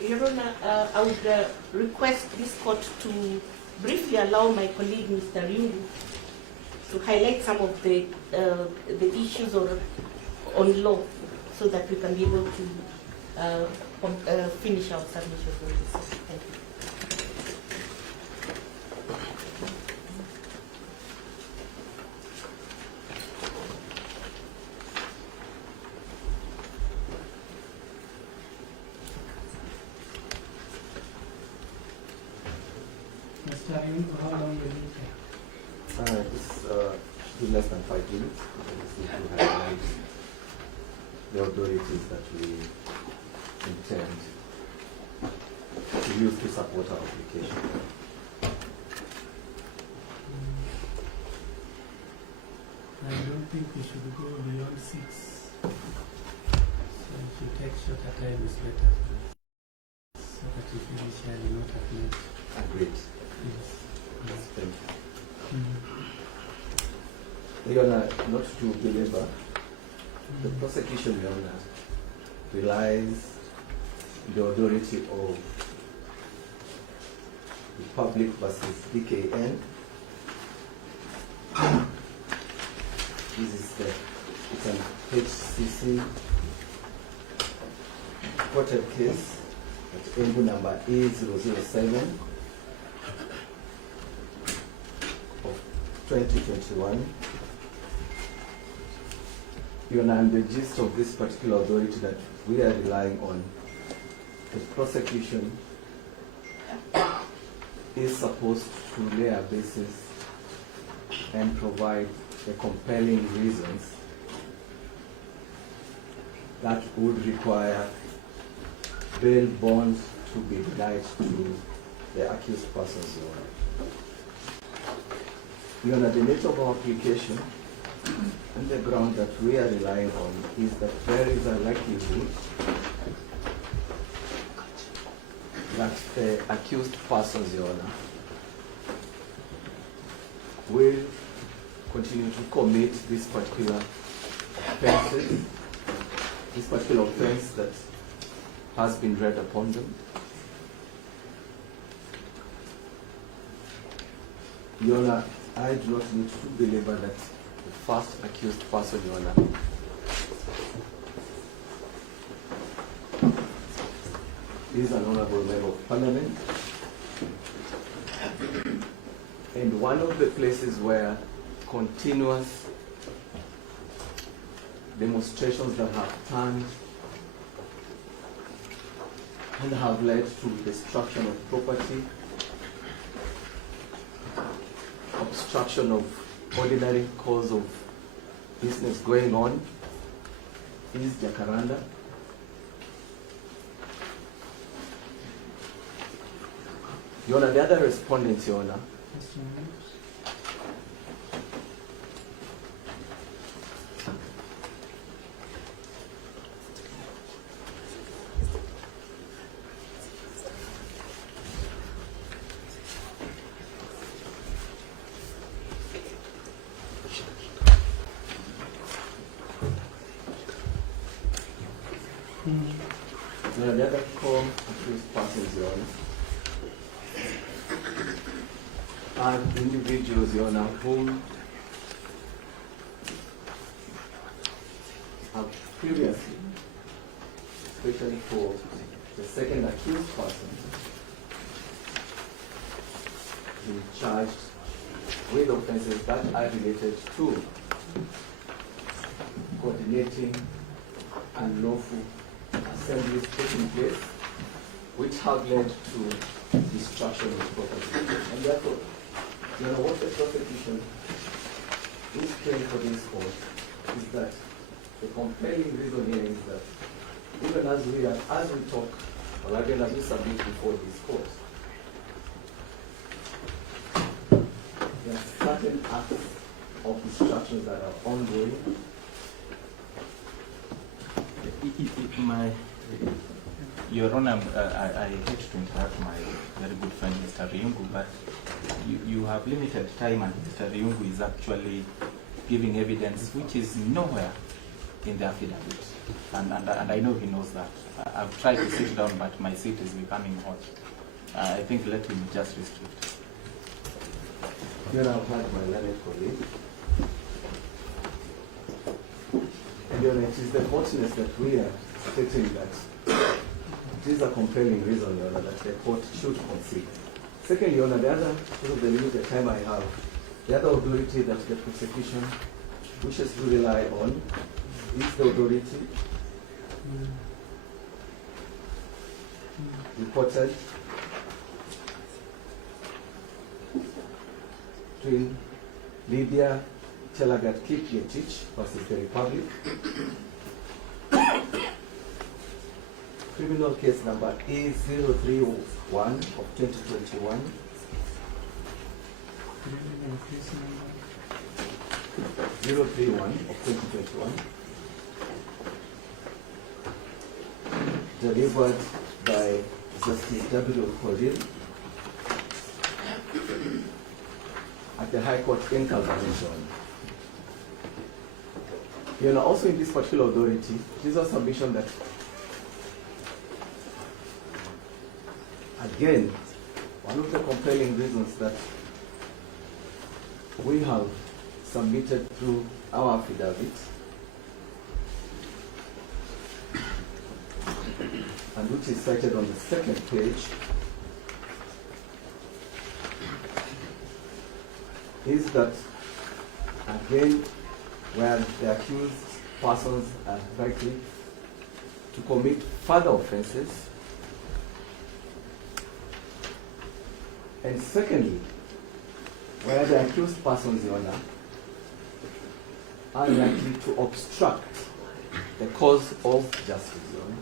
Your Honor, I would request this court to briefly allow my colleague, Mr. Ryungu, to highlight some of the issues on law so that we can be able to finish our submission on this. Thank you. Mr. Owino, how long will it take? This should be less than 5 minutes. I just need to highlight the authorities that we intend to use to support our application. I don't think we should go beyond 6. So if you take shorter time, it's better. So that you finish early, not at night. Agreed. Yes. Yes, thank you. Your Honor, not to belabor, the prosecution, Your Honor, relies on the authority of Republic versus DKN. This is it's an HCC reported case at Embu number A007 of 2021. Your Honor, and the gist of this particular authority that we are relying on, the prosecution is supposed to lay a basis and provide the compelling reasons that would require bail bonds to be denied to the accused persons. Your Honor, the nature of our application and the ground that we are relying on is that there is a likelihood that the accused persons, Your Honor, will continue to commit this particular offenses, this particular offense that has been read upon them. Your Honor, I do not need to belabor that the first accused person, Your Honor, is an honorable member of parliament. And one of the places where continuous demonstrations that have turned and have led to destruction of property, obstruction of ordinary course of business going on is Jacaranda. Your Honor, the other respondents, Your Honor, the other core accused persons, Your Honor, are individuals, Your Honor, whom have previously, especially for the second accused person, been charged with offenses that are related to coordinating unlawful assemblies taking place, which have led to destruction of property. And therefore, Your Honor, what the prosecution is saying for this court is that the compelling reason here is that even as we talk, or again as we submit before this court, there are certain acts of destruction that are ongoing. Your Honor, I hate to interrupt my very good friend Mr. Ryungu, but you have limited time and Mr. Ryungu is actually giving evidence which is nowhere in the affidavit. And I know he knows that. I've tried to sit down, but my seat is becoming hot. I think let him just restrict. You know, I've had my learned colleague. And you know, it is the fortunate that we are stating that it is a compelling reason, Your Honor, that the court should concede. Second, Your Honor, the other, because of the limited time I have, the other authority that the prosecution wishes to rely on is the authority reported between Lydia Chelagat Kipyetich versus the Republic. Criminal case number A031 of 2021. Criminal case number 031 of 2021. Delivered by Justice W. Kodir at the High Court in Calvination. You know, also in this particular authority, it is a submission that, again, one of the compelling reasons that we have submitted through our affidavit, and which is cited on the second page, is that, again, where the accused persons are likely to commit further offenses, and secondly, where the accused persons, Your Honor, are likely to obstruct the cause of justice, Your Honor.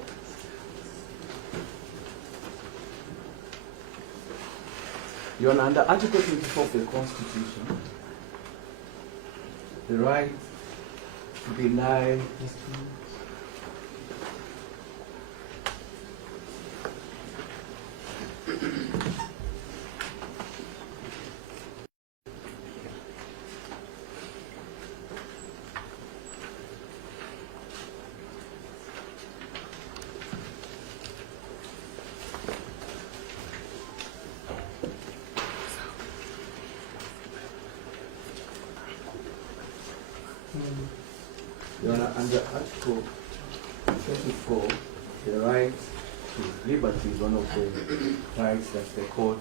Your Honor, under Article 24 of the Constitution, the right to deny Your Honor, under Article 24, the right to liberty is one of the rights that the court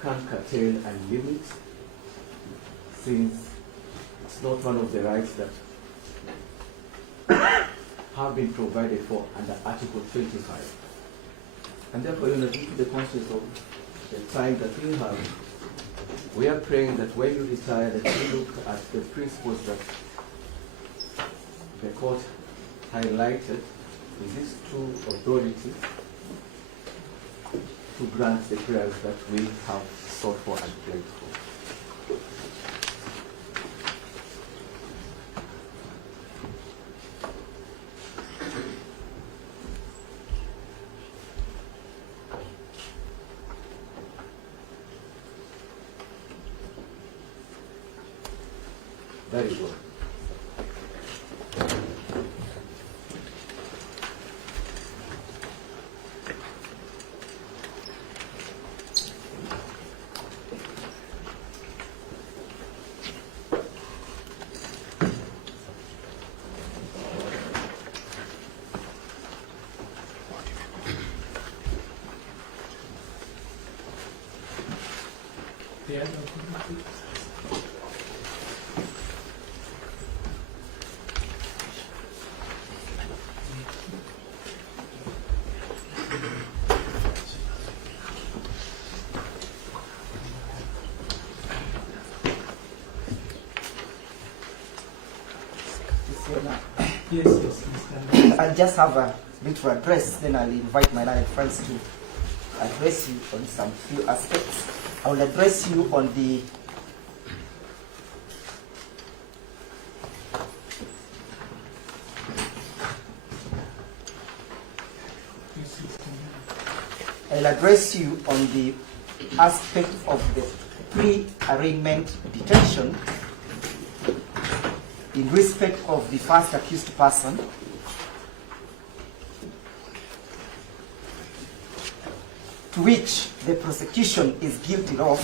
can curtail and limit, since it's not one of the rights that have been provided for under Article 25. And therefore, Your Honor, due to the constraints of the time that we have, we are praying that when you retire, that you look at the principles that the court highlighted with these two authorities to grant the prayers that we have sought for and prayed for. Very good. the other Yes, Mr. I'll just have a bit to address, then I'll invite my learned friends to address you on some few aspects. I will address you on the aspect of the pre-arraignment detention in respect of the first accused person, to which the prosecution is guilty of,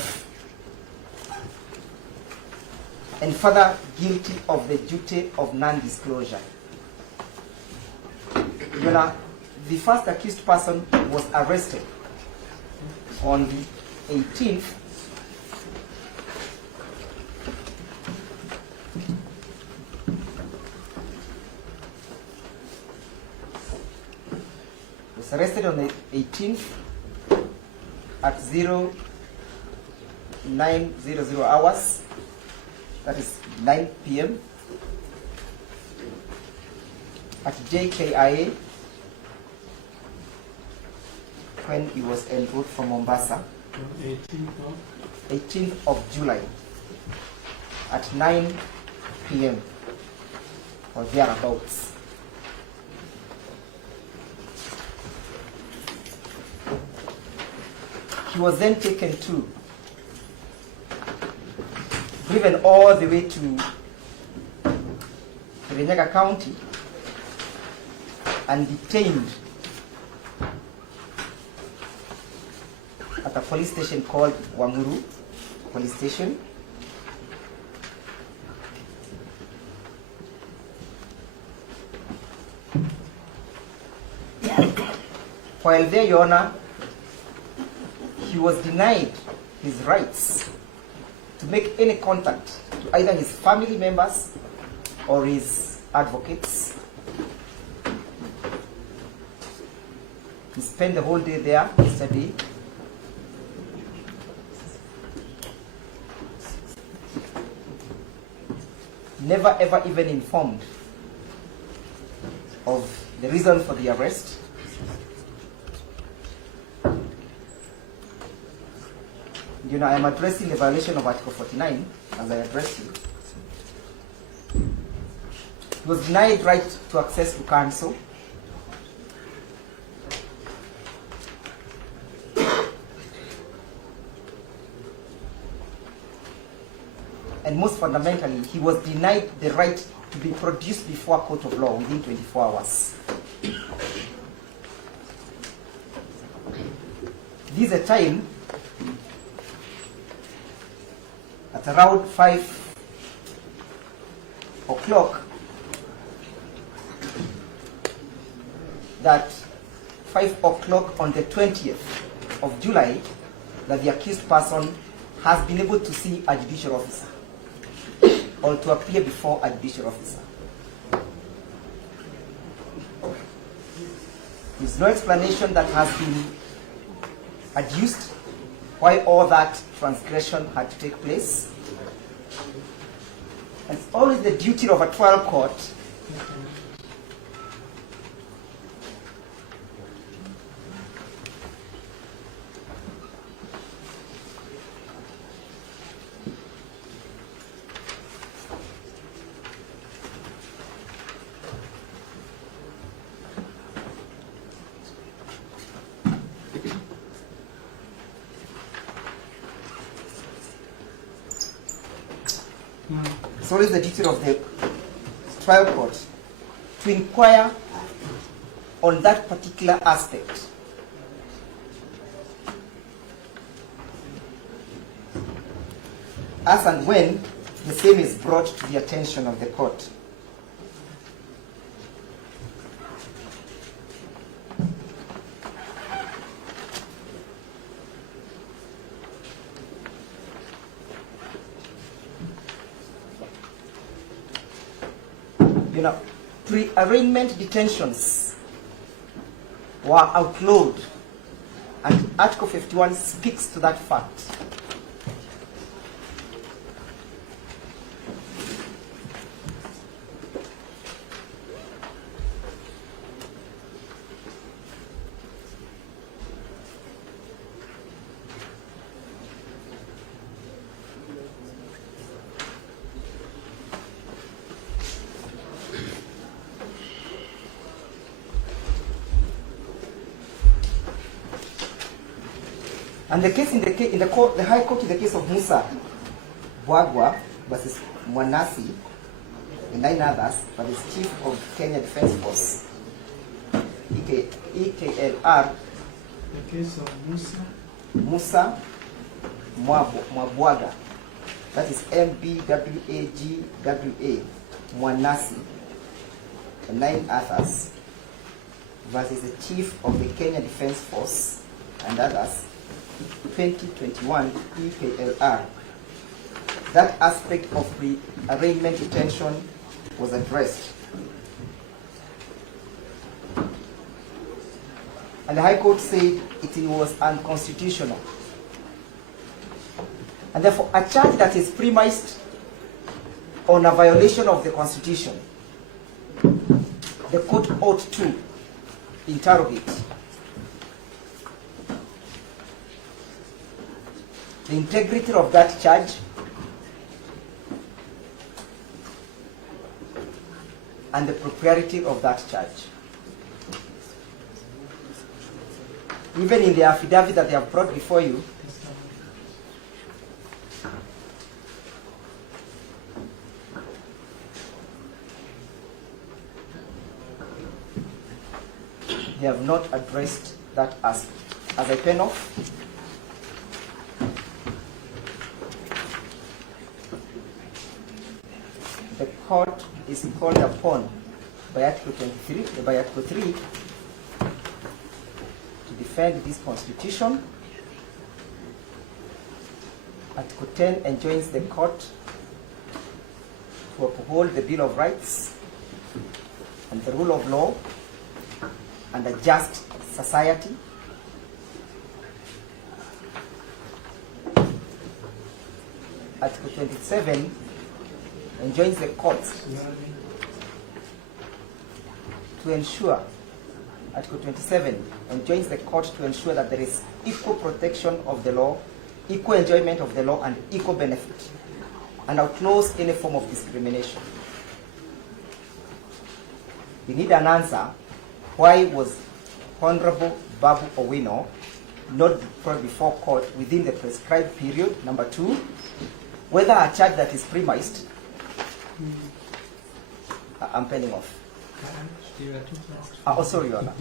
and further guilty of the duty of non-disclosure. Your Honor, the first accused person was arrested on the 18th arrested on the 18th at 0900 hours, that is 9 p.m. at JKIA when he was en route from Mombasa. 18th of July at 9 p.m. or thereabouts. He was then taken to, driven all the way to Kirinyaga County and detained at a police station called Wanguru Police Station. While there, Your Honor, he was denied his rights to make any contact to either his family members or his advocates. He spent the whole day there yesterday. Never ever even informed of the reason for the arrest. You know, I am addressing the violation of Article 49 as I address you. He was denied right to access to counsel. And most fundamentally, he was denied the right to be produced before a court of law within 24 hours. This is a time at around 5 o'clock that 5 o'clock on the 20th of July that the accused person has been able to see a judicial officer or to appear before a judicial officer. There's no explanation that has been adduced why all that transgression had to take place. And it's always the duty of a trial court it's always the duty of the trial court to inquire on that particular aspect. As and when the same is brought to the attention of the court. You know, pre-arraignment detentions were outlawed, and Article 51 speaks to that fact. And the case in the court, the High Court, in the case of Musa Bwagwa versus Mwanasi, and 9 others by the Chief of Kenya Defence Force, EKLR, The case of Musa Mwabwaga, that is MBWAGWA Mwanasi, and 9 others, versus the Chief of the Kenya Defence Force and others, 2021 EKLR. That aspect of pre-arraignment detention was addressed. And the High Court said it was unconstitutional. And therefore, a charge that is premised on a violation of the Constitution, the court ought to interrogate. The integrity of that charge and the propriety of that charge. Even in the affidavit that they have brought before you, they have not addressed that aspect. As I pen off, the court is called upon by Article 23, by Article 3, to defend this Constitution. Article 10 enjoins the court to uphold the Bill of Rights and the rule of law and a just society. Article 27 enjoins the courts to ensure, Article 27 enjoins the court to ensure that there is equal protection of the law, equal enjoyment of the law, and equal benefit, and outlaws any form of discrimination. We need an answer. Why was Honorable Babu Owino not brought before court within the prescribed period? Number 2, whether a charge that is premised, I'm penning off. Oh, sorry, Your Honor.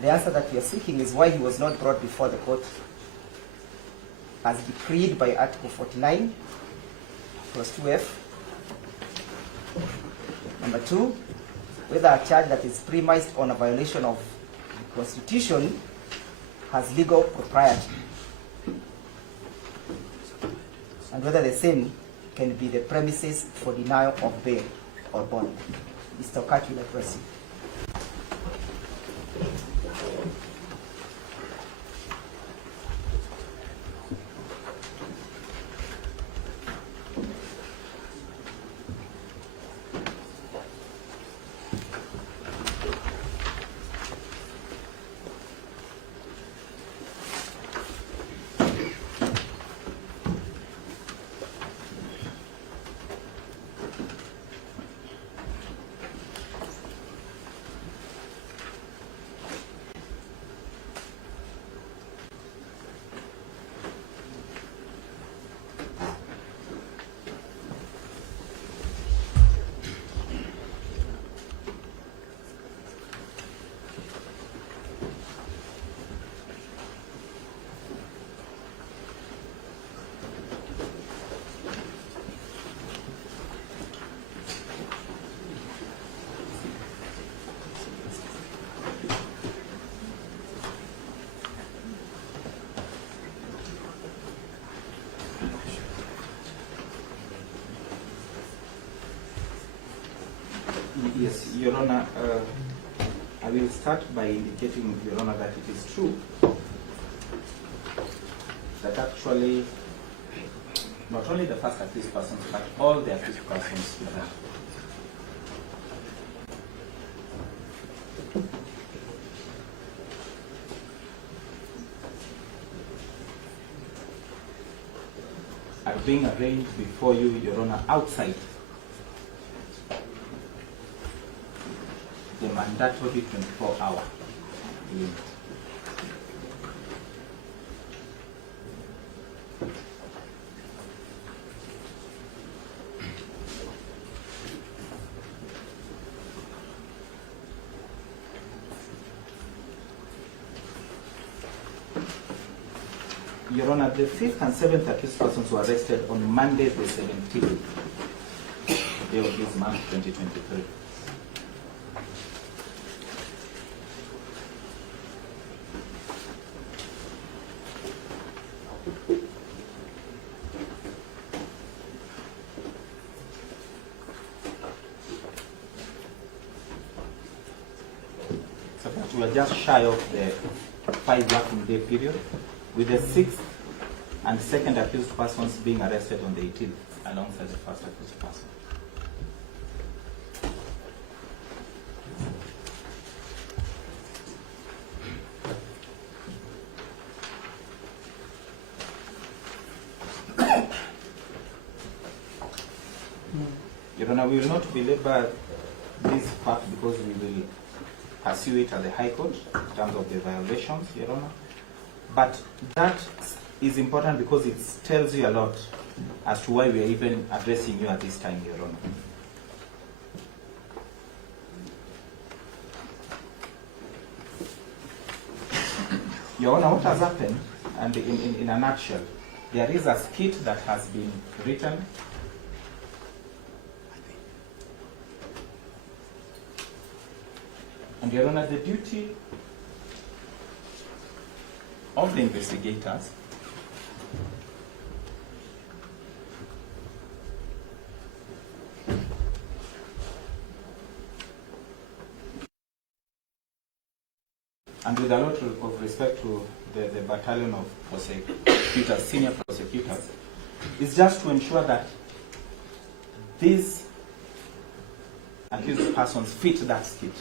The answer that we are seeking is why he was not brought before the court as decreed by Article 49, clause 2F. Number 2, whether a charge that is premised on a violation of the Constitution has legal propriety, and whether the same can be the premises for denial of bail or bond. Mr. Okati will address you. Yes, Your Honor, I will start by indicating, Your Honor, that it is true that actually not only the first accused persons, but all the accused persons are being arraigned before you, Your Honor, outside the mandatory 24-hour limit. Your Honor, the 5th and 7th accused persons were arrested on Monday the 17th day of this month, 2023. So that we are just shy of the 5 working day period, with the 6th and 2nd accused persons being arrested on the 18th alongside the 1st accused person. Your Honor, we will not belabor this fact because we will pursue it at the High Court in terms of the violations, Your Honor. But that is important because it tells you a lot as to why we are even addressing you at this time, Your Honor. Your Honor, what has happened, and in a nutshell, there is a skit that has been written and Your Honor, the duty of the investigators and with a lot of respect to the battalion of prosecutors, senior prosecutors, is just to ensure that these accused persons fit that skit.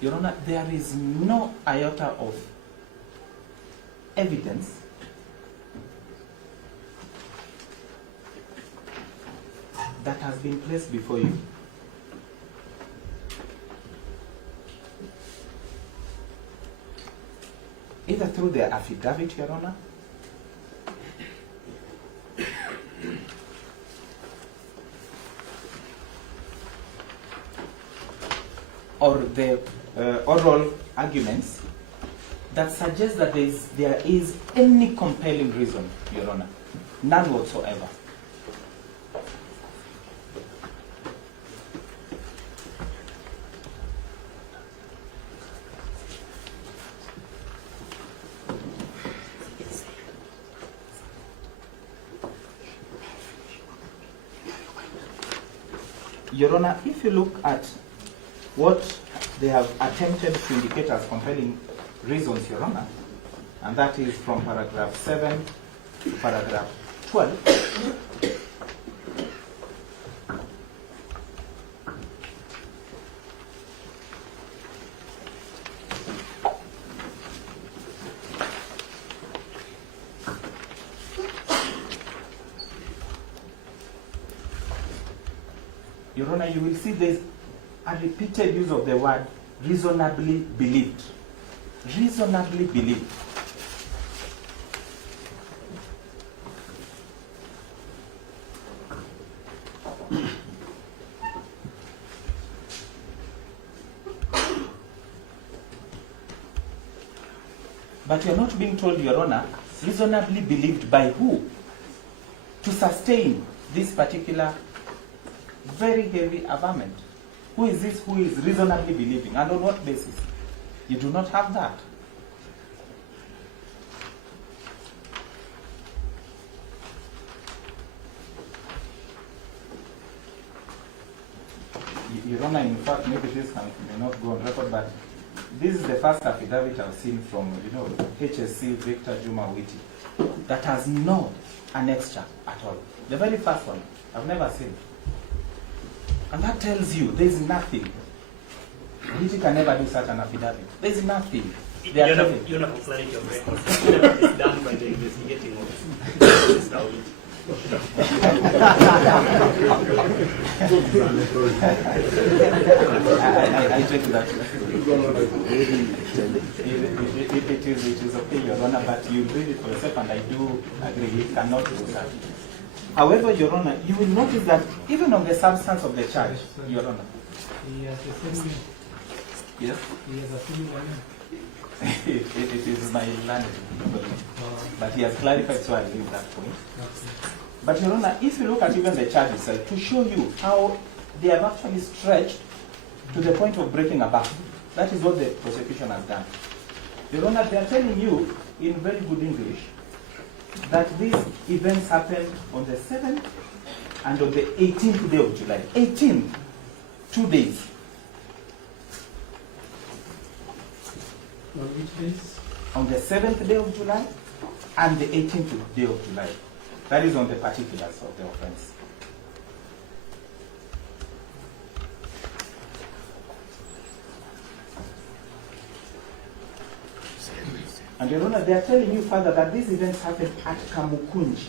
Your Honor, there is no iota of evidence that has been placed before you either through the affidavit, Your Honor, or the oral arguments that suggest that there is any compelling reason, Your Honor. None whatsoever. Your Honor, if you look at what they have attempted to indicate as compelling reasons, Your Honor, and that is from paragraph 7 to paragraph 12. Your Honor, you will see there's a repeated use of the word reasonably believed. Reasonably believed. But you're not being told, Your Honor, reasonably believed by who? To sustain this particular very heavy averment. Who is this who is reasonably believing, and on what basis? You do not have that. Your Honor, in fact, maybe this may not go on record, but this is the first affidavit I've seen from, HSC Victor Juma Witi that has no annexure at all. The very first one, I've never seen. And that tells you there's nothing. Witi can never do such an affidavit. There's nothing. You're not for clarity of record. It's done by the investigating officer. I take that. It is okay, Your Honor, but you read it for yourself, and I do agree, he cannot do that. However, Your Honor, you will notice that even on the substance of the charge, Your Honor. He has a similar. Yes? He has a similar name. it is my learning, but he has clarified, so I leave that point. Okay. But Your Honor, if you look at even the charge itself, to show you how they have actually stretched to the point of breaking a back, that is what the prosecution has done. Your Honor, they are telling you in very good English that these events happened on the 7th and on the 18th day of July. 18th, 2 days. On which days? On the 7th day of July and the 18th day of July. That is on the particulars of the offense. And Your Honor, they are telling you further that these events happened at Kamukunji.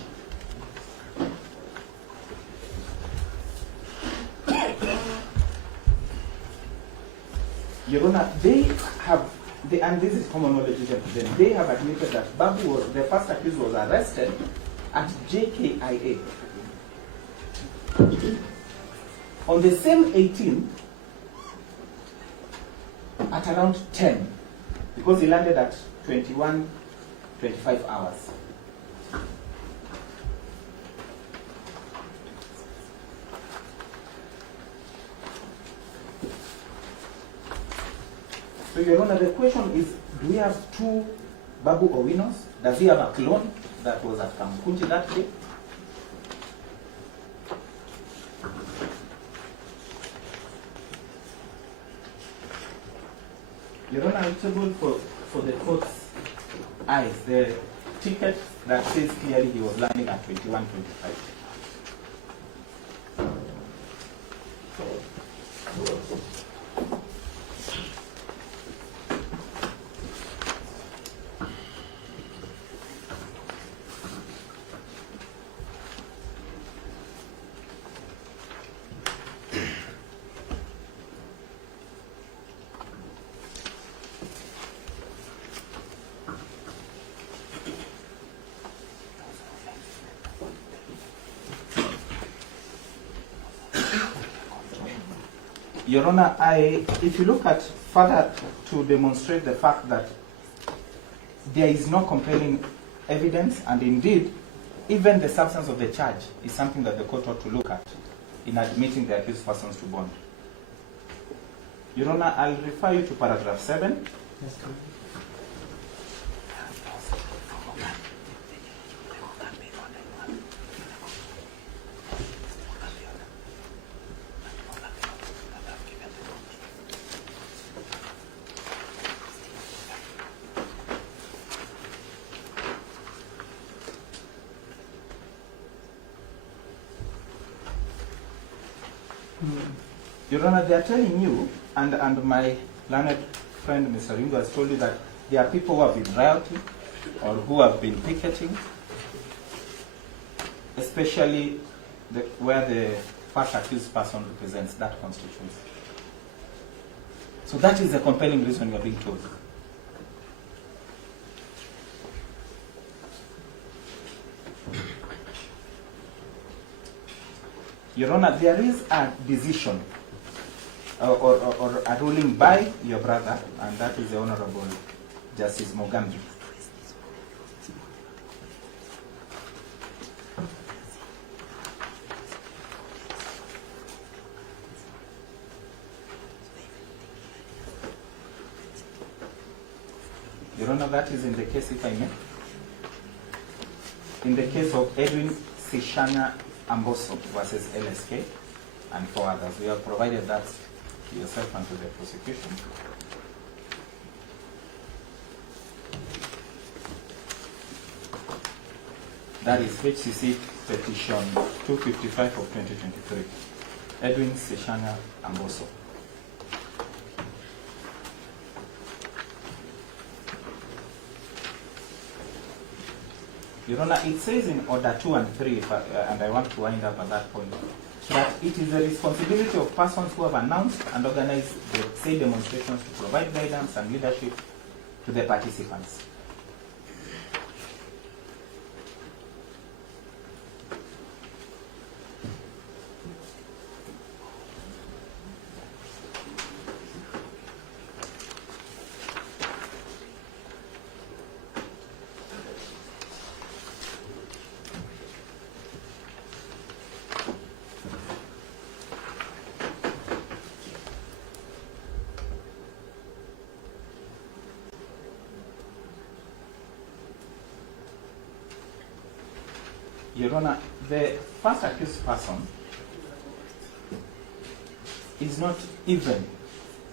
Your Honor, they have, and this is common knowledge to them, they have admitted that Babu was, the first accused was arrested at JKIA. On the same 18th, at around 10, because he landed at 25 hours. So, Your Honor, the question is, do we have two Babu Owinos? Does he have a clone that was at Kamukunji that day? Your Honor, it's able for the court's eyes, the ticket that says clearly he was landing at 21:25. Your Honor, if you look at further to demonstrate the fact that there is no compelling evidence, and indeed, even the substance of the charge is something that the court ought to look at in admitting the accused persons to bond. Your Honor, I'll refer you to paragraph 7. Yes, sir. Your Honor, they are telling you, and my learned friend Mr. Ringo has told you that there are people who have been rioting or who have been picketing, especially where the first accused person represents that constituency. So that is the compelling reason you are being told. Your Honor, there is a decision or a ruling by your brother, and that is the Honorable Justice Mogambi. Your Honor, that is in the case, if I may, in the case of Edwin Sishana Amboso versus LSK and 4 others. We have provided that to yourself and to the prosecution. That is HCC petition 255 of 2023. Edwin Sishana Amboso. Your Honor, it says in Order 2 and 3, and I want to wind up at that point, that it is the responsibility of persons who have announced and organized the said demonstrations to provide guidance and leadership to the participants. Your Honor, the first accused person is not even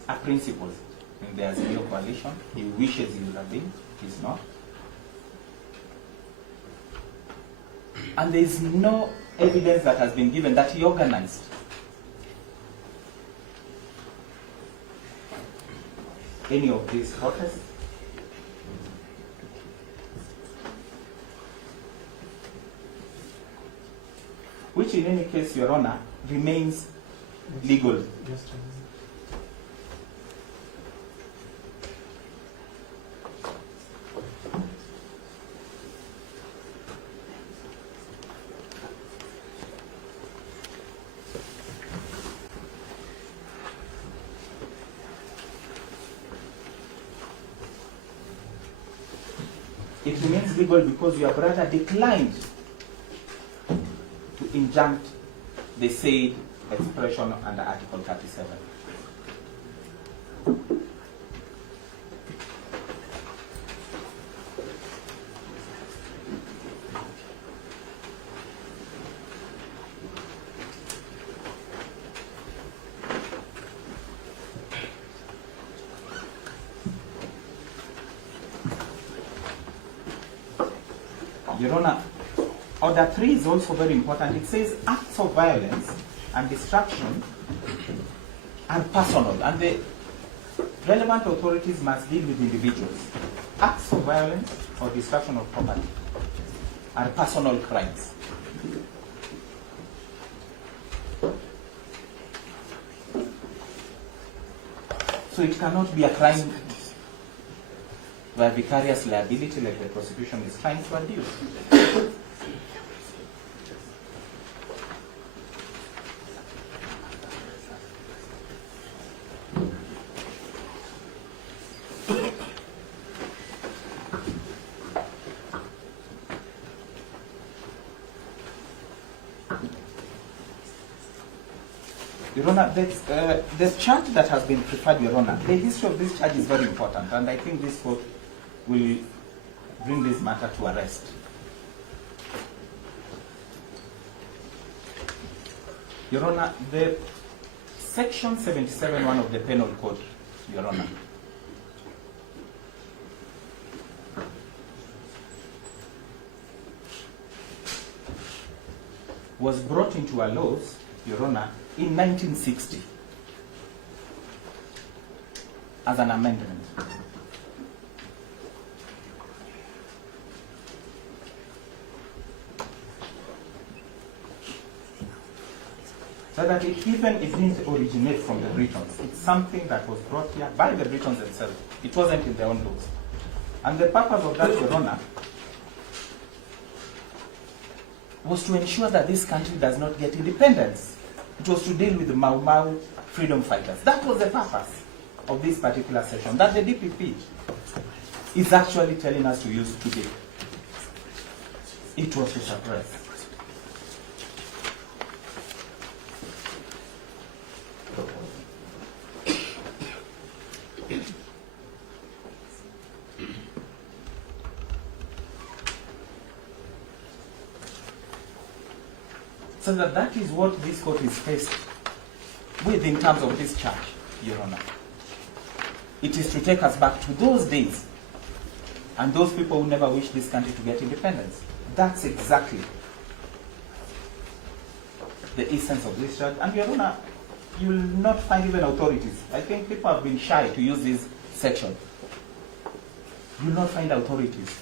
a principal in the Azimio coalition. He wishes he would have been. He's not. And there is no evidence that has been given that he organized any of these protests. Which in any case, Your Honor, remains legal. Yes, It remains legal because your brother declined to injunct the said expression under Article 37. Your Honor, Order 3 is also very important. It says acts of violence and destruction are personal, and the relevant authorities must deal with individuals. Acts of violence or destruction of property are personal crimes. So it cannot be a crime where vicarious liability, like the prosecution is trying to adduce. Your Honor, the charge that has been preferred, Your Honor, the history of this charge is very important, and I think this court will bring this matter to a rest. Your Honor, the Section 77(1) of the Penal Code, Your Honor, was brought into our laws, Your Honor, in 1960 as an amendment. So that it didn't originate from the Britons. It's something that was brought here by the Britons themselves. It wasn't in their own laws. And the purpose of that, Your Honor, was to ensure that this country does not get independence. It was to deal with the Mau Mau freedom fighters. That was the purpose of this particular session, that the DPP is actually telling us to use today. It was to suppress. So that is what this court is faced with in terms of this charge, Your Honor. It is to take us back to those days and those people who never wished this country to get independence. That's exactly the essence of this charge. And Your Honor, you will not find even authorities. I think people have been shy to use this section. You will not find authorities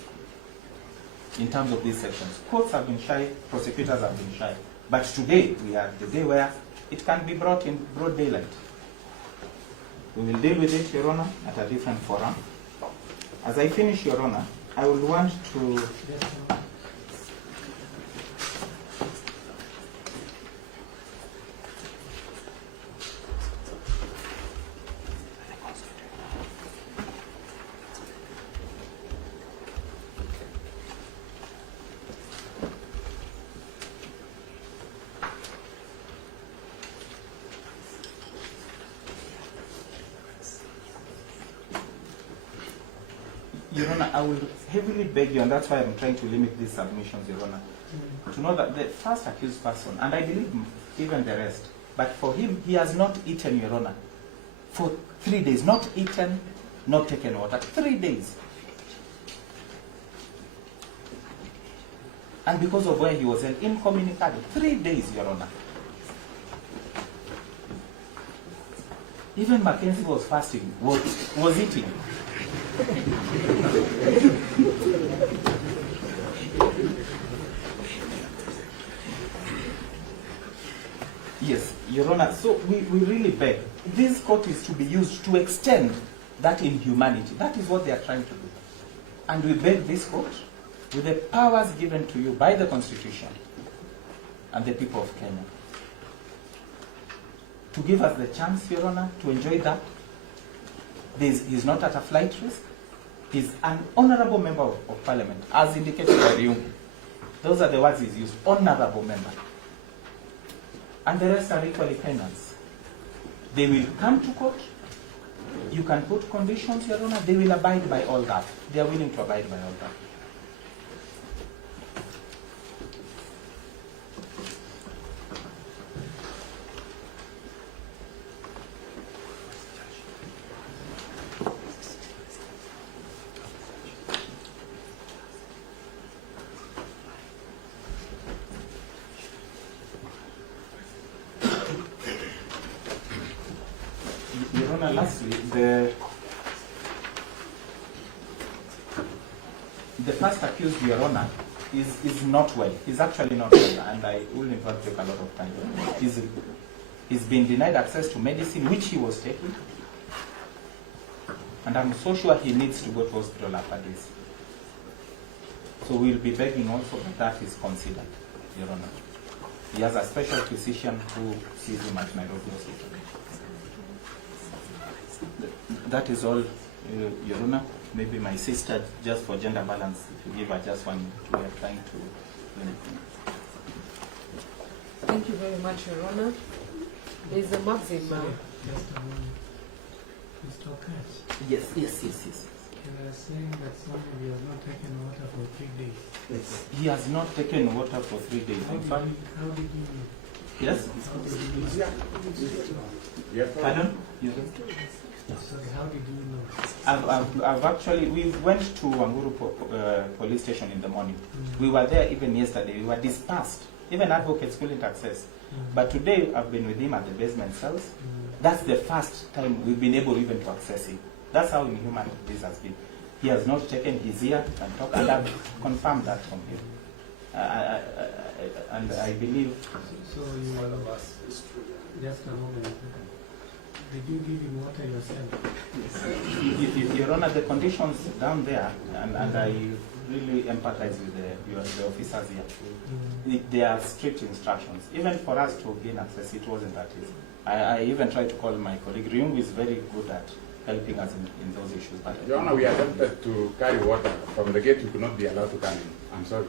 in terms of these sections. Courts have been shy, prosecutors have been shy. But today, we are the day where it can be brought in broad daylight. We will deal with it, Your Honor, at a different forum. As I finish, Your Honor, I would want to... Your Honor, I will heavily beg you, and that's why I'm trying to limit these submissions, Your Honor, to know that the first accused person, and I believe even the rest, but for him, he has not eaten, Your Honor, for 3 days. Not eaten, not taken water. 3 days. And because of where he was held, incommunicado. 3 days, Your Honor. Even Mackenzie was fasting, was eating. Yes, Your Honor, so we really beg. This court is to be used to extend that inhumanity. That is what they are trying to do. And we beg this court, with the powers given to you by the Constitution and the people of Kenya, to give us the chance, Your Honor, to enjoy that. He's not at a flight risk. He's an honorable member of parliament, as indicated by you. Those are the words he's used, honorable member. And the rest are equally Kenyans. They will come to court. You can put conditions, Your Honor. They will abide by all that. They are willing to abide by all that. Your Honor, lastly, the first accused, Your Honor, is not well. He's actually not well, and I will in fact take a lot of time. He's been denied access to medicine, which he was taking, and I'm so sure he needs to go to hospital after this. So we'll be begging also that is considered, Your Honor. He has a special physician who sees him at Nairobi Hospital. That is all, Your Honor. Maybe my sister, just for gender balance, if you give her just 1 minute, we are trying to... Thank you very much, Your Honor. There is a maxim. Just a moment. Mr. Okash, Yes. you are saying that somebody has not taken water for 3 days. Yes. He has not taken water for 3 days. How In did fact, you know? yes? How did you know? Pardon? Yes. Sorry, how did you know? I've actually, we went to Wanguru police station in the morning. We were there even yesterday. We were dispersed. Even advocates couldn't access. But today I've been with him at the basement cells. That's the first time we've been able even to access him. That's how inhuman this has been. He has not taken his ear and talk, and I've confirmed that from him. And I believe... So you are... Just a moment. Did you give him water yourself? Your Honor, the conditions down there, and I really empathize with the officers here. They are strict instructions. Even for us to gain access, it wasn't that easy. I even tried to call my colleague. Ryungu is very good at helping us in those issues. But Your Honor, we attempted to carry water from the gate. We could not be allowed to come in. I'm sorry.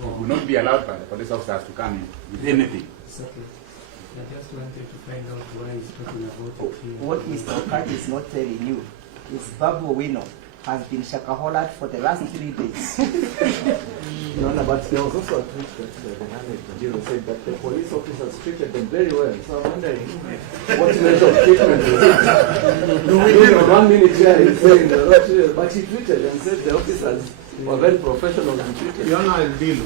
We would not be allowed by the police officers to come in with anything. It's okay. I just wanted to find out why he's talking about it here. What Mr. Okash is not telling you is Babu Owino has been shakaholad for the last 3 days. No, but there was also a tweet that the Nane said that the police officers treated them very well. So I'm wondering what measure of treatment is it? 1 minute here he's saying, but he tweeted and said the officers We're very professional and treated. Your Honor, I'll deal.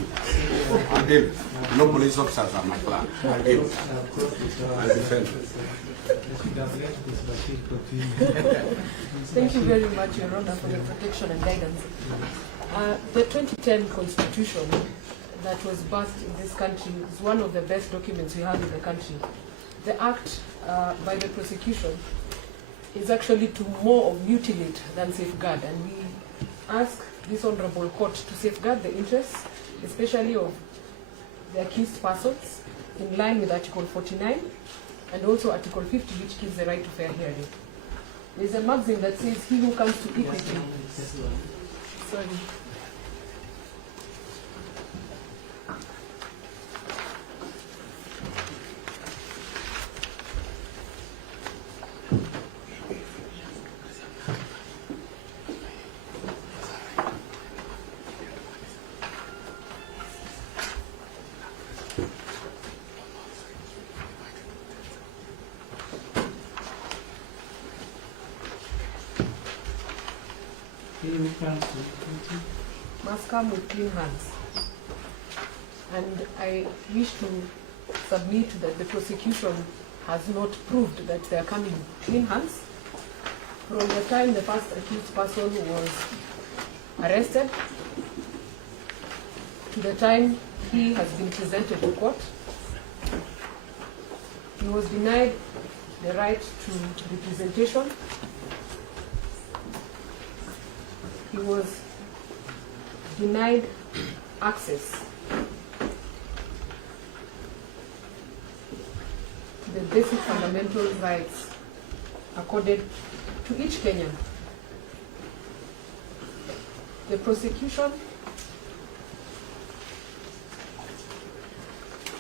I'll deal. No police officers are my plan. I'll deal. I'll defend. Thank you very much, Your Honor, for your protection and guidance. The 2010 Constitution that was passed in this country is one of the best documents we have in the country. The act by the prosecution is actually to more of mutilate than safeguard, and we ask this honorable court to safeguard the interests, especially of the accused persons, in line with Article 49 and also Article 50, which gives the right to fair hearing. There is a maxim that says, "He who comes to equity." Sorry. Must come with clean hands. And I wish to submit that the prosecution has not proved that they are coming with clean hands. From the time the first accused person was arrested to the time he has been presented to court, he was denied the right to representation. He was denied access to the basic fundamental rights accorded to each Kenyan. The prosecution,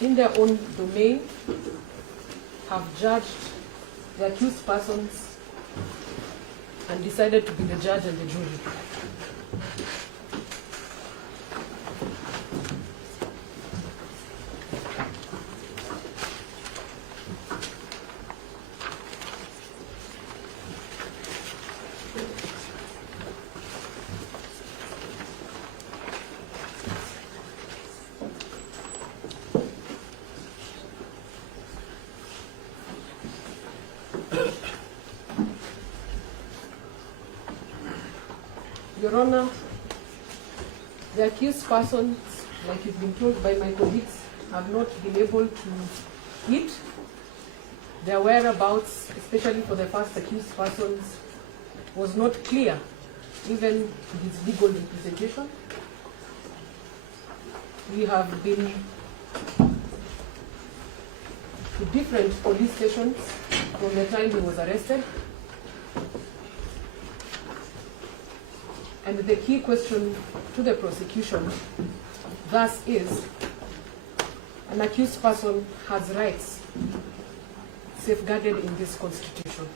in their own domain, have judged the accused persons and decided to be the judge and the jury. Your Honor, the accused persons, like you've been told by my colleagues, have not been able to eat. Their whereabouts, especially for the first accused persons, was not clear, even his legal representation. We have been to different police stations from the time he was arrested. And the key question to the prosecution thus is, an accused person has rights safeguarded in this Constitution.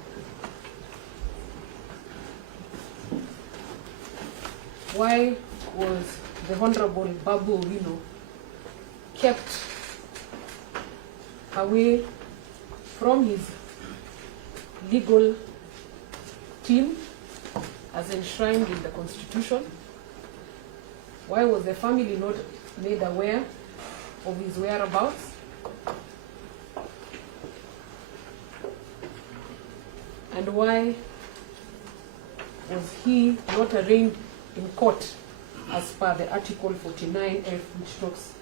Why was the Honorable Babu Owino kept away from his legal team as enshrined in the Constitution? Why was the family not made aware of his whereabouts? And why was he not arraigned in court as per the Article 49F, which talks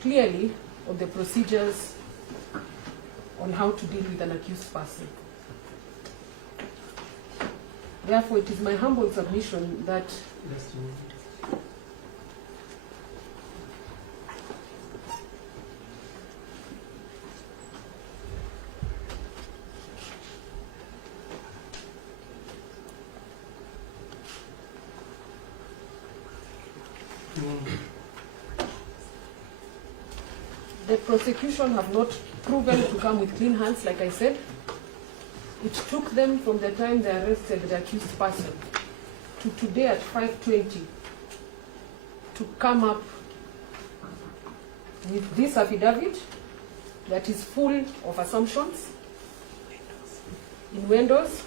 clearly of the procedures on how to deal with an accused person? Therefore, it is my humble submission that the prosecution have not proven to come with clean hands, like I said. It took them from the time they arrested the accused person to today at 5:20 to come up with this affidavit that is full of assumptions, innuendos,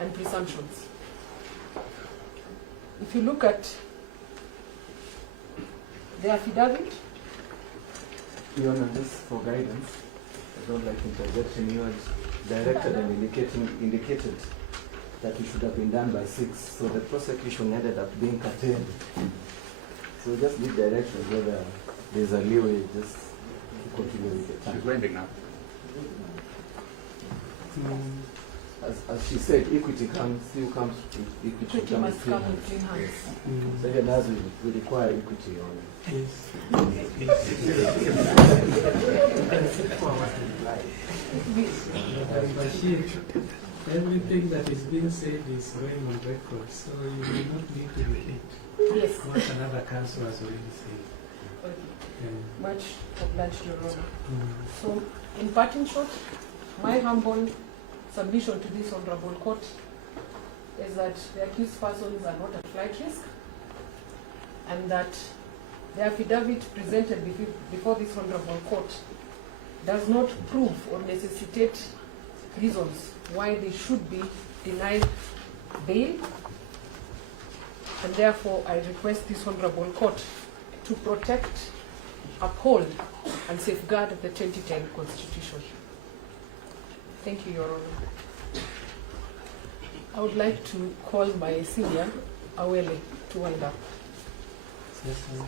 and presumptions. If you look at The affidavit. Your Honor, just for guidance, I don't like interjection. You had directed and indicated that it should have been done by 6, so the prosecution ended up being curtailed. So just need direction whether there's a leeway just to continue with the time. She's winding now. As she said, equity comes, still comes to equity. Equity must come with clean hands. So even as we require equity on Yes. Bashir, everything that is being said is going on record, so you will not need to repeat Yes. what another council has already said. Okay. Much obliged, Your Honor. Mm. So, in parting shot, my humble submission to this honorable court is that the accused persons are not at flight risk, and that the affidavit presented before this honorable court does not prove or necessitate reasons why they should be denied bail, and therefore I request this honorable court to protect, uphold, and safeguard the 2010 Constitution. Thank you, Your Honor. I would like to call my senior, Awele, to wind up. Yes, sir.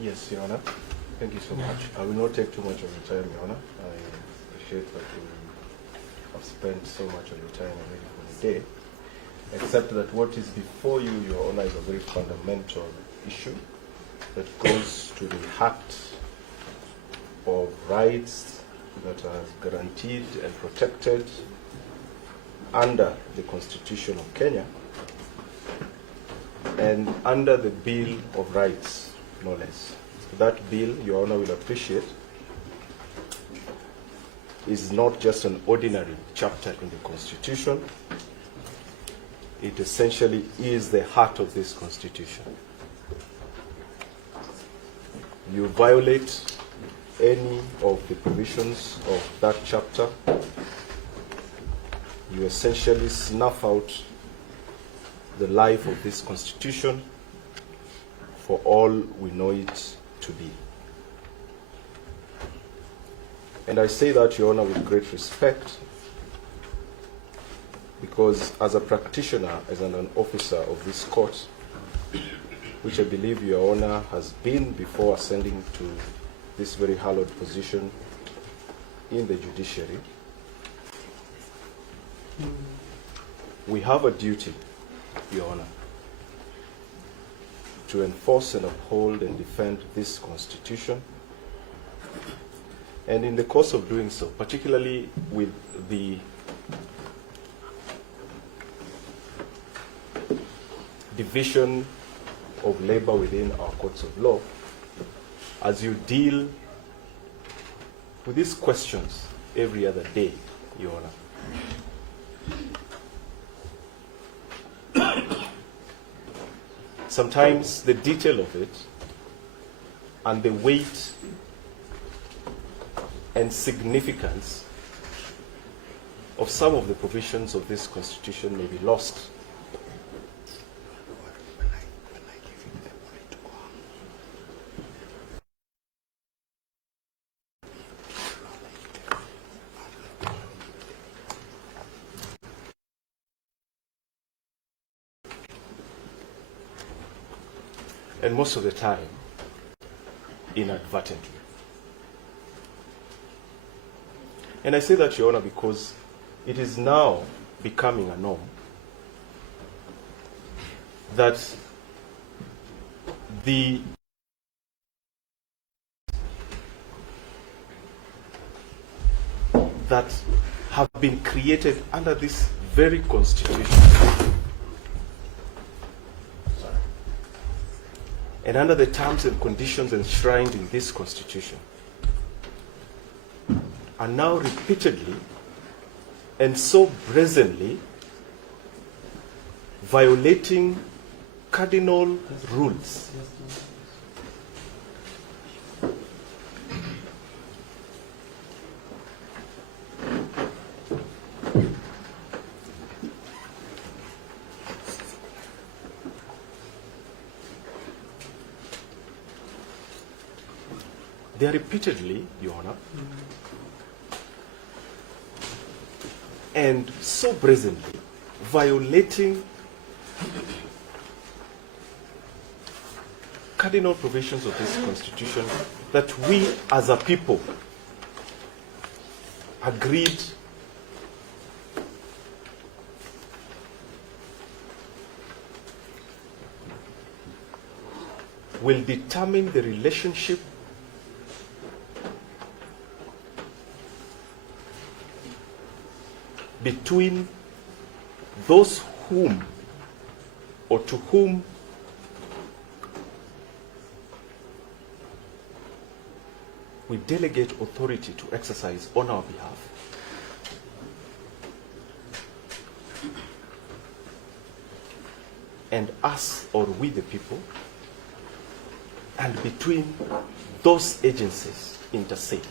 Yes, Your Honor. Thank you so much. I will not take too much of your time, Your Honor. I appreciate that you have spent so much of your time already for the day. Except that what is before you, Your Honor, is a very fundamental issue that goes to the heart of rights that are guaranteed and protected under the Constitution of Kenya and under the Bill of Rights, no less. That bill, Your Honor will appreciate, is not just an ordinary chapter in the Constitution. It essentially is the heart of this Constitution. You violate any of the provisions of that chapter, you essentially snuff out the life of this Constitution for all we know it to be. And I say that, Your Honor, with great respect, because as a practitioner, as an officer of this court, which I believe Your Honor has been before ascending to this very hallowed position in the judiciary, we have a duty, Your Honor, to enforce and uphold and defend this Constitution. And in the course of doing so, particularly with the division of labor within our courts of law, as you deal with these questions every other day, Your Honor, sometimes the detail of it and the weight and significance of some of the provisions of this Constitution may be lost. And most of the time, inadvertently. And I say that, Your Honor, because it is now becoming a norm that the that have been created under this very constitution and under the terms and conditions enshrined in this constitution are now repeatedly and so brazenly violating cardinal rules they are repeatedly, Your Honor, and so brazenly violating cardinal provisions of this constitution that we as a people agreed will determine the relationship between those whom or to whom we delegate authority to exercise on our behalf and us or we the people, and between those agencies interstate.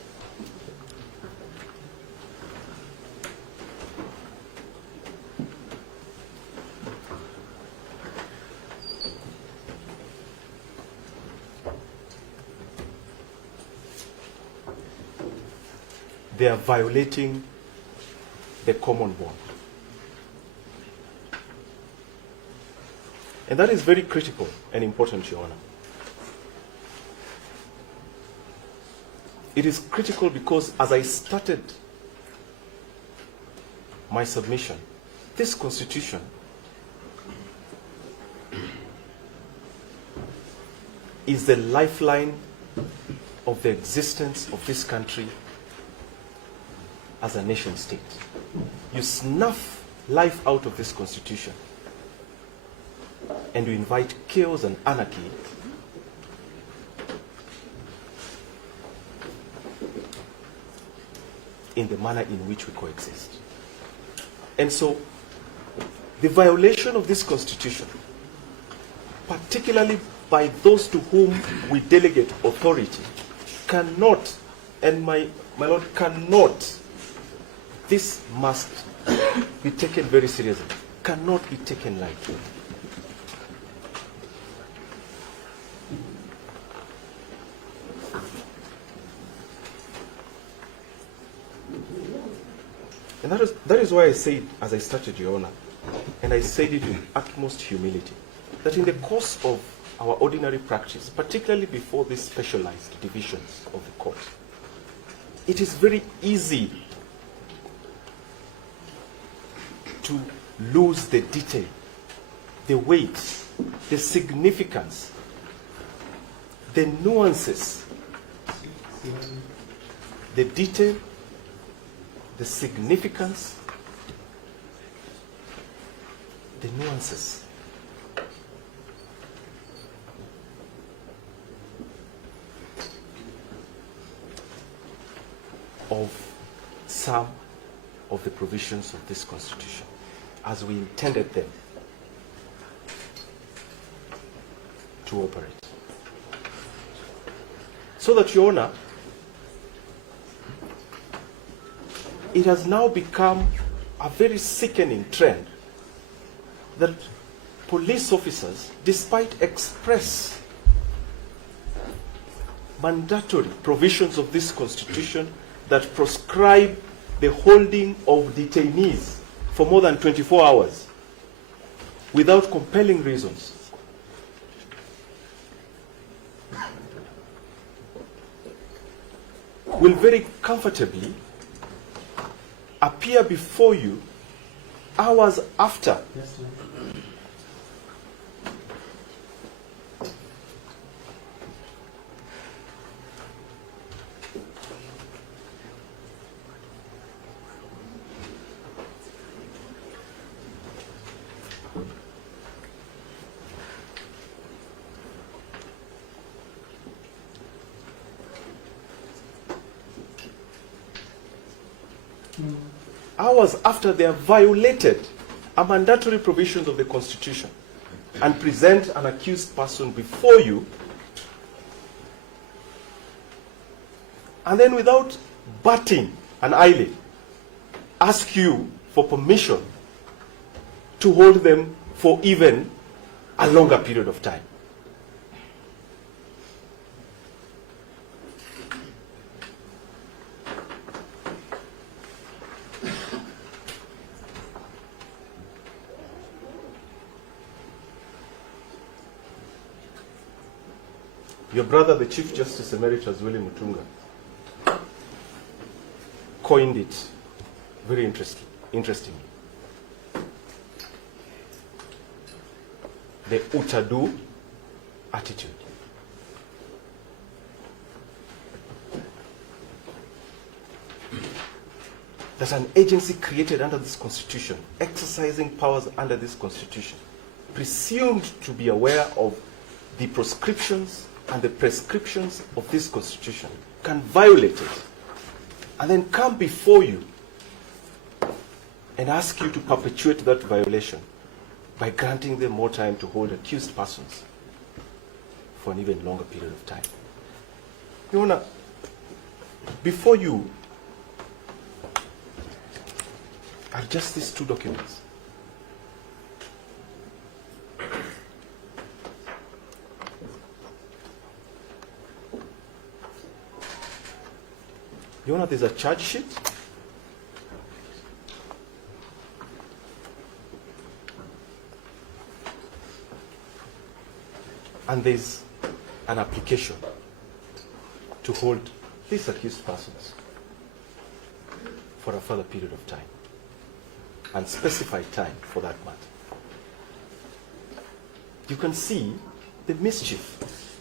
They are violating the common bond. And that is very critical and important, Your Honor. It is critical because as I started my submission, this constitution is the lifeline of the existence of this country as a nation state. You snuff life out of this constitution and you invite chaos and anarchy in the manner in which we coexist. And so the violation of this constitution, particularly by those to whom we delegate authority, cannot, and my Lord, cannot, this must be taken very seriously, cannot be taken lightly. And that is why I said, as I started, Your Honor, and I said it with utmost humility, that in the course of our ordinary practice, particularly before these specialized divisions of the court, it is very easy to lose the detail, the weight, the significance, the nuances, the detail, the significance, the nuances of some of the provisions of this constitution as we intended them to operate. So that, Your Honor, it has now become a very sickening trend that police officers, despite express mandatory provisions of this constitution that proscribe the holding of detainees for more than 24 hours without compelling reasons, will very comfortably appear before you hours after hours after they have violated a mandatory provisions of the Constitution and present an accused person before you, and then without batting an eyelid, ask you for permission to hold them for even a longer period of time. Your brother, the Chief Justice Emeritus William Mutunga, coined it very interestingly. The utadu attitude. That an agency created under this Constitution, exercising powers under this Constitution, presumed to be aware of the proscriptions and the prescriptions of this Constitution, can violate it and then come before you and ask you to perpetuate that violation by granting them more time to hold accused persons for an even longer period of time. Your Honor, before you are just these two documents. Your Honor, there's a charge sheet. And there's an application to hold these accused persons for a further period of time, and specified time for that matter. You can see the mischief.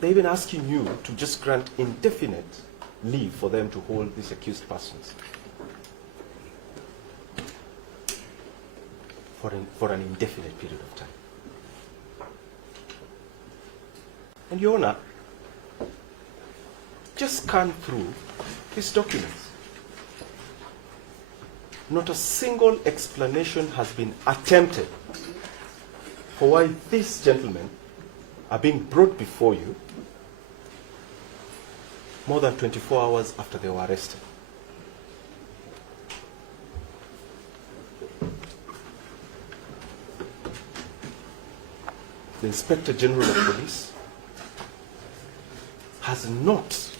They're even asking you to just grant indefinite leave for them to hold these accused persons for an indefinite period of time. And Your Honor, just scan through these documents. Not a single explanation has been attempted for why these gentlemen are being brought before you more than 24 hours after they were arrested. The Inspector General of Police has not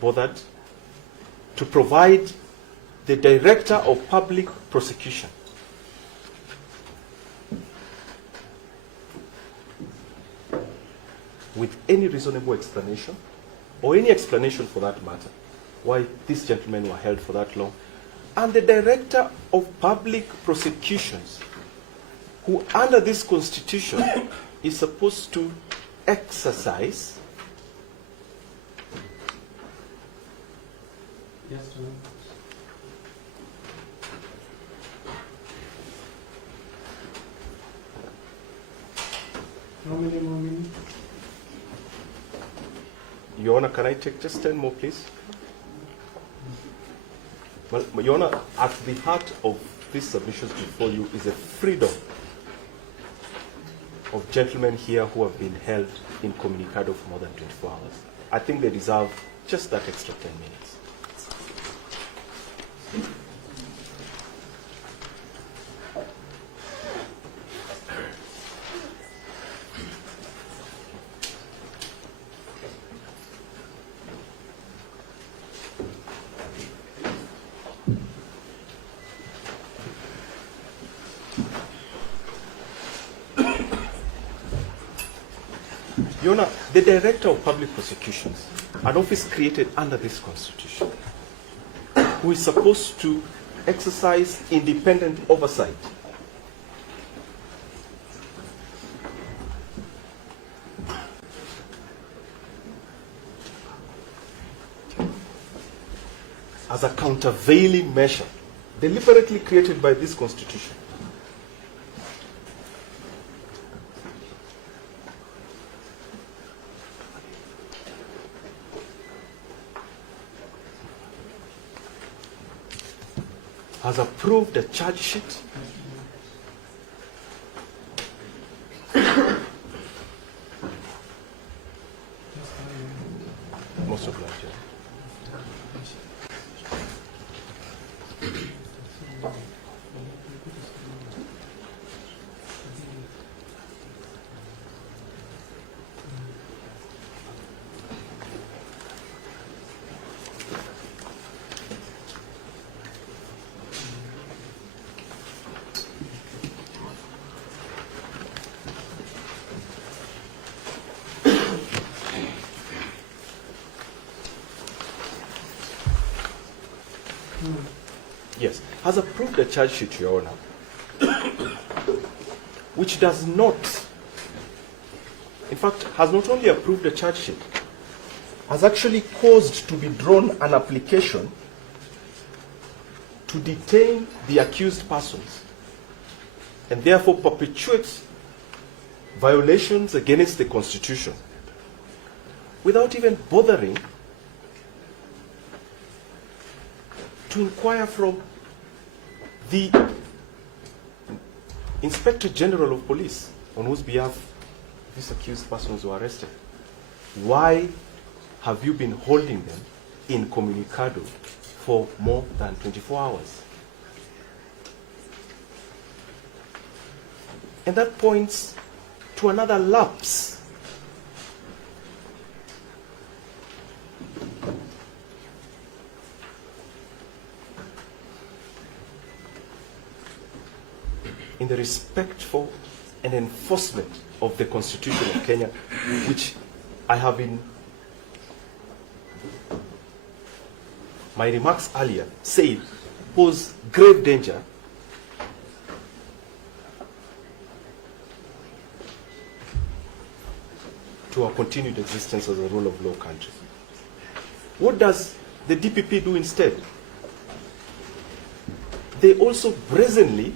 bothered to provide the Director of Public Prosecution with any reasonable explanation, or any explanation for that matter, why these gentlemen were held for that long. And the Director of Public Prosecutions, who under this Constitution is supposed to exercise How many more minutes? Your Honor, can I take just 10 more, please? Well, Your Honor, at the heart of these submissions before you is a freedom of gentlemen here who have been held incommunicado for more than 24 hours. I think they deserve just that extra 10 minutes. Your Honor, the Director of Public Prosecutions, an office created under this Constitution, who is supposed to exercise independent oversight as a countervailing measure deliberately created by this Constitution. has approved a charge sheet most of that, yeah. Yes, has approved a charge sheet, Your Honor, which does not, in fact, has not only approved a charge sheet, has actually caused to be drawn an application to detain the accused persons and therefore perpetuate violations against the Constitution without even bothering to inquire from the Inspector General of Police on whose behalf these accused persons were arrested. Why have you been holding them incommunicado for more than 24 hours? And that points to another lapse in the respect for and enforcement of the Constitution of Kenya, which I have in my remarks earlier said pose grave danger to our continued existence as a rule of law country. What does the DPP do instead? They also brazenly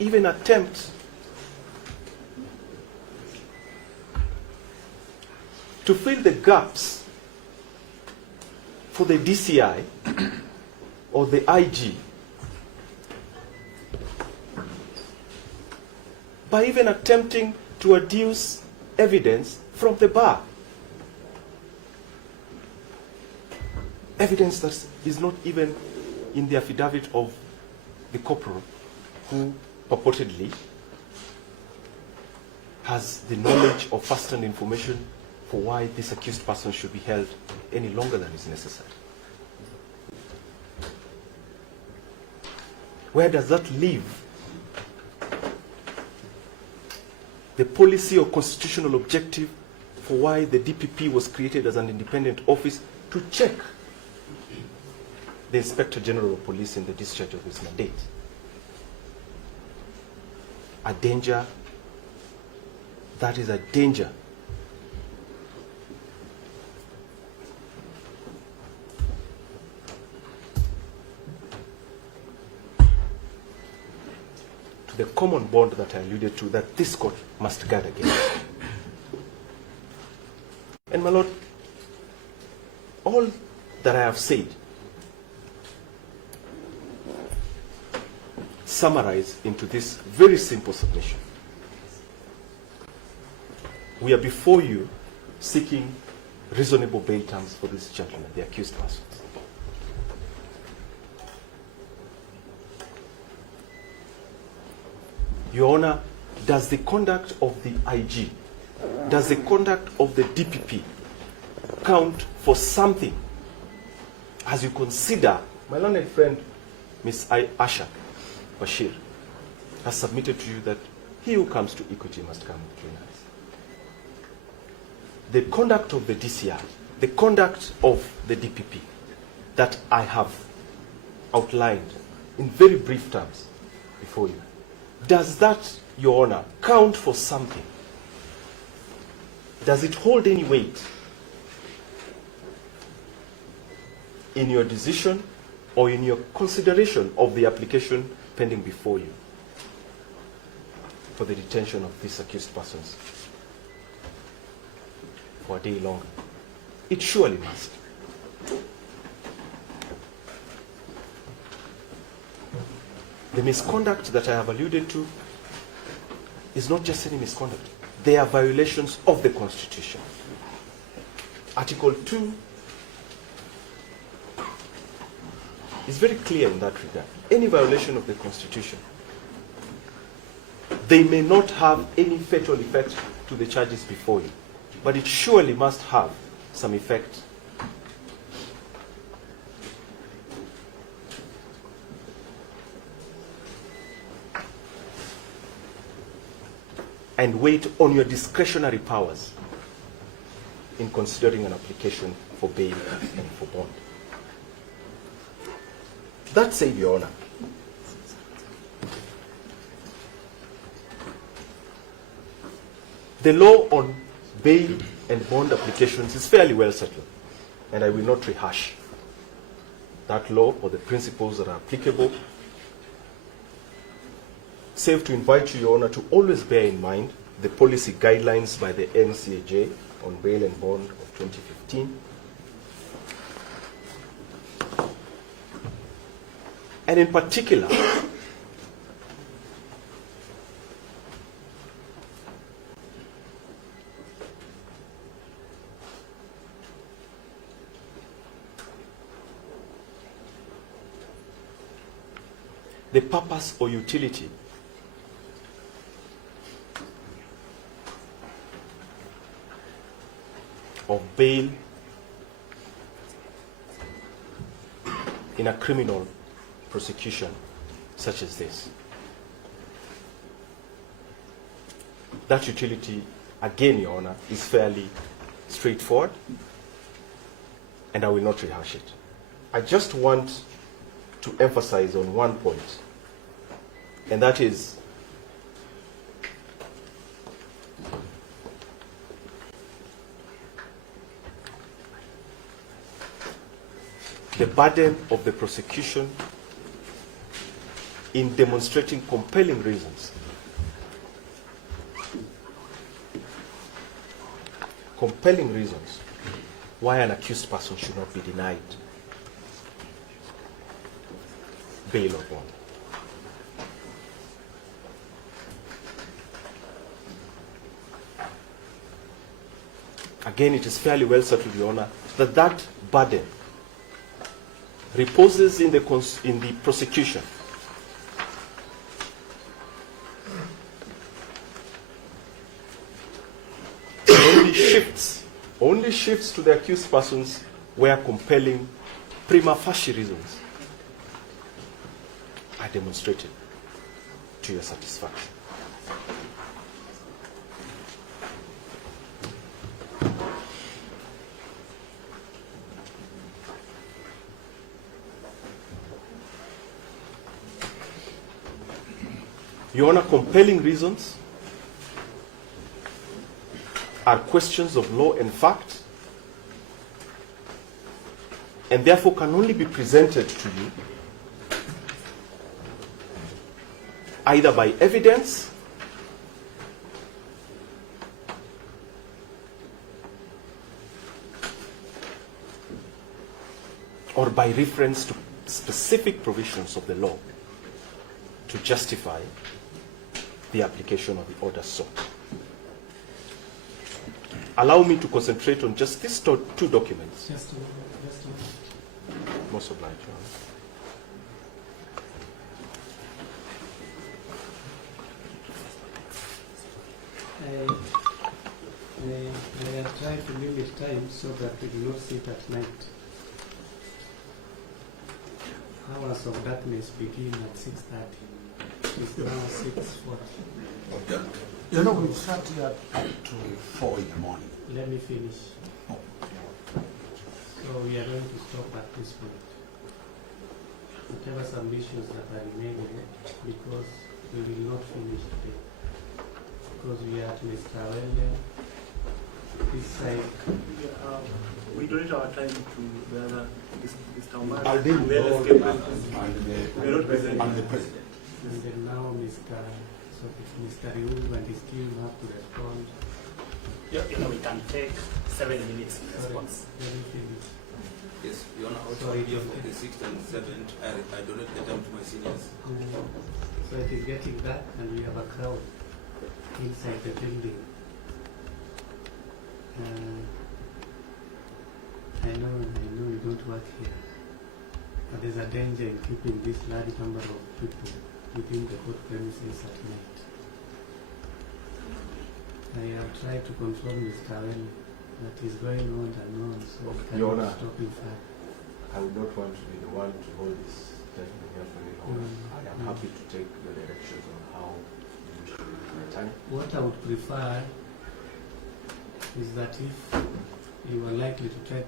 even attempt to fill the gaps for the DCI or the IG by even attempting to adduce evidence from the bar. Evidence that is not even in the affidavit of the corporal who purportedly has the knowledge of first-hand information for why this accused person should be held any longer than is necessary. Where does that leave the policy or constitutional objective for why the DPP was created as an independent office to check the Inspector General of Police in the discharge of his mandate? A danger that is a danger to the common bond that I alluded to, that this court must guard against. And my Lord, all that I have said summarize into this very simple submission. We are before you seeking reasonable bail terms for this gentleman, the accused persons. Your Honor, does the conduct of the IG, does the conduct of the DPP count for something as you consider my learned friend, Ms. Washah Bashir, has submitted to you that he who comes to equity must come with clean hands? The conduct of the DCI, the conduct of the DPP that I have outlined in very brief terms before you, does that, Your Honor, count for something? Does it hold any weight in your decision or in your consideration of the application pending before you for the detention of these accused persons for a day longer? It surely must. The misconduct that I have alluded to is not just any misconduct. They are violations of the Constitution. Article 2 is very clear in that regard. Any violation of the Constitution, they may not have any fatal effect to the charges before you, but it surely must have some effect. And weight on your discretionary powers in considering an application for bail and for bond. That said, Your Honor, the law on bail and bond applications is fairly well settled, and I will not rehash that law or the principles that are applicable, save to invite you, Your Honor, to always bear in mind the policy guidelines by the NCAJ on bail and bond of 2015. And in particular, the purpose or utility of bail in a criminal prosecution such as this. That utility, again, Your Honor, is fairly straightforward, and I will not rehash it. I just want to emphasize on one point, and that is the burden of the prosecution in demonstrating compelling reasons. Compelling reasons why an accused person should not be denied bail or bond. Again, it is fairly well settled, Your Honor, that that burden reposes in the prosecution. Only shifts to the accused persons where compelling prima facie reasons are demonstrated to your satisfaction. Your Honor, compelling reasons are questions of law and fact, and therefore can only be presented to you either by evidence or by reference to specific provisions of the law to justify the application of the order sought. Allow me to concentrate on just these two documents. Just a moment. Most obliged, Your Honor. I have tried to limit time so that we do not sit at night. Hours of darkness begin at 6:30. It's now 6:40. Okay. You know, we start here at 4 in the morning. Let me finish. So we are going to stop at this point. Whatever submissions that are remaining, because we will not finish today. Because we are at Mr. Welle, this side. We donate our time to the other, Mr. Omar. I'll deal with all the others and the president. And then now Mr. Riungu and his team have to respond. You know, we can take 7 minutes in response. Let me finish. Yes, Your Honor, also Sorry, here for the 6th and 7th, I donate the time to my seniors. So it is getting dark and we have a crowd inside the building. I know you don't work here, but there's a danger in keeping this large number of people within the court premises at night. I have tried to control Mr. Owino, but he's going on and on, so we Your cannot Honor, stop him far. I would not want to be the one to hold this gentleman here for any longer. I am happy to take your directions on how you should use my time. What I would prefer is that if you are likely to take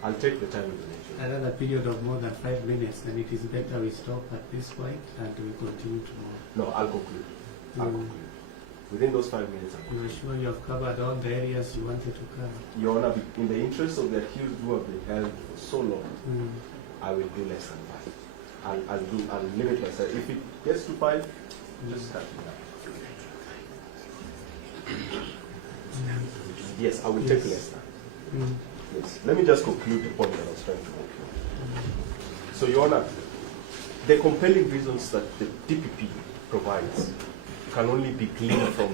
I'll take the time you donate. another period of more than 5 minutes, then it is better we stop at this point and we continue tomorrow. No, I'll conclude. I'll conclude. Within those 5 minutes, I'll You are conclude. sure you have covered all the areas you wanted to cover? Your Honor, in the interest of the accused who have been held for so long, Mm. I will do less than 5. I'll limit myself. If it gets to 5, just cut it down. Yes, I will take less than. Mm. Yes. Let me just conclude the point that I was trying to make. So, Your Honor, the compelling reasons that the DPP provides can only be gleaned from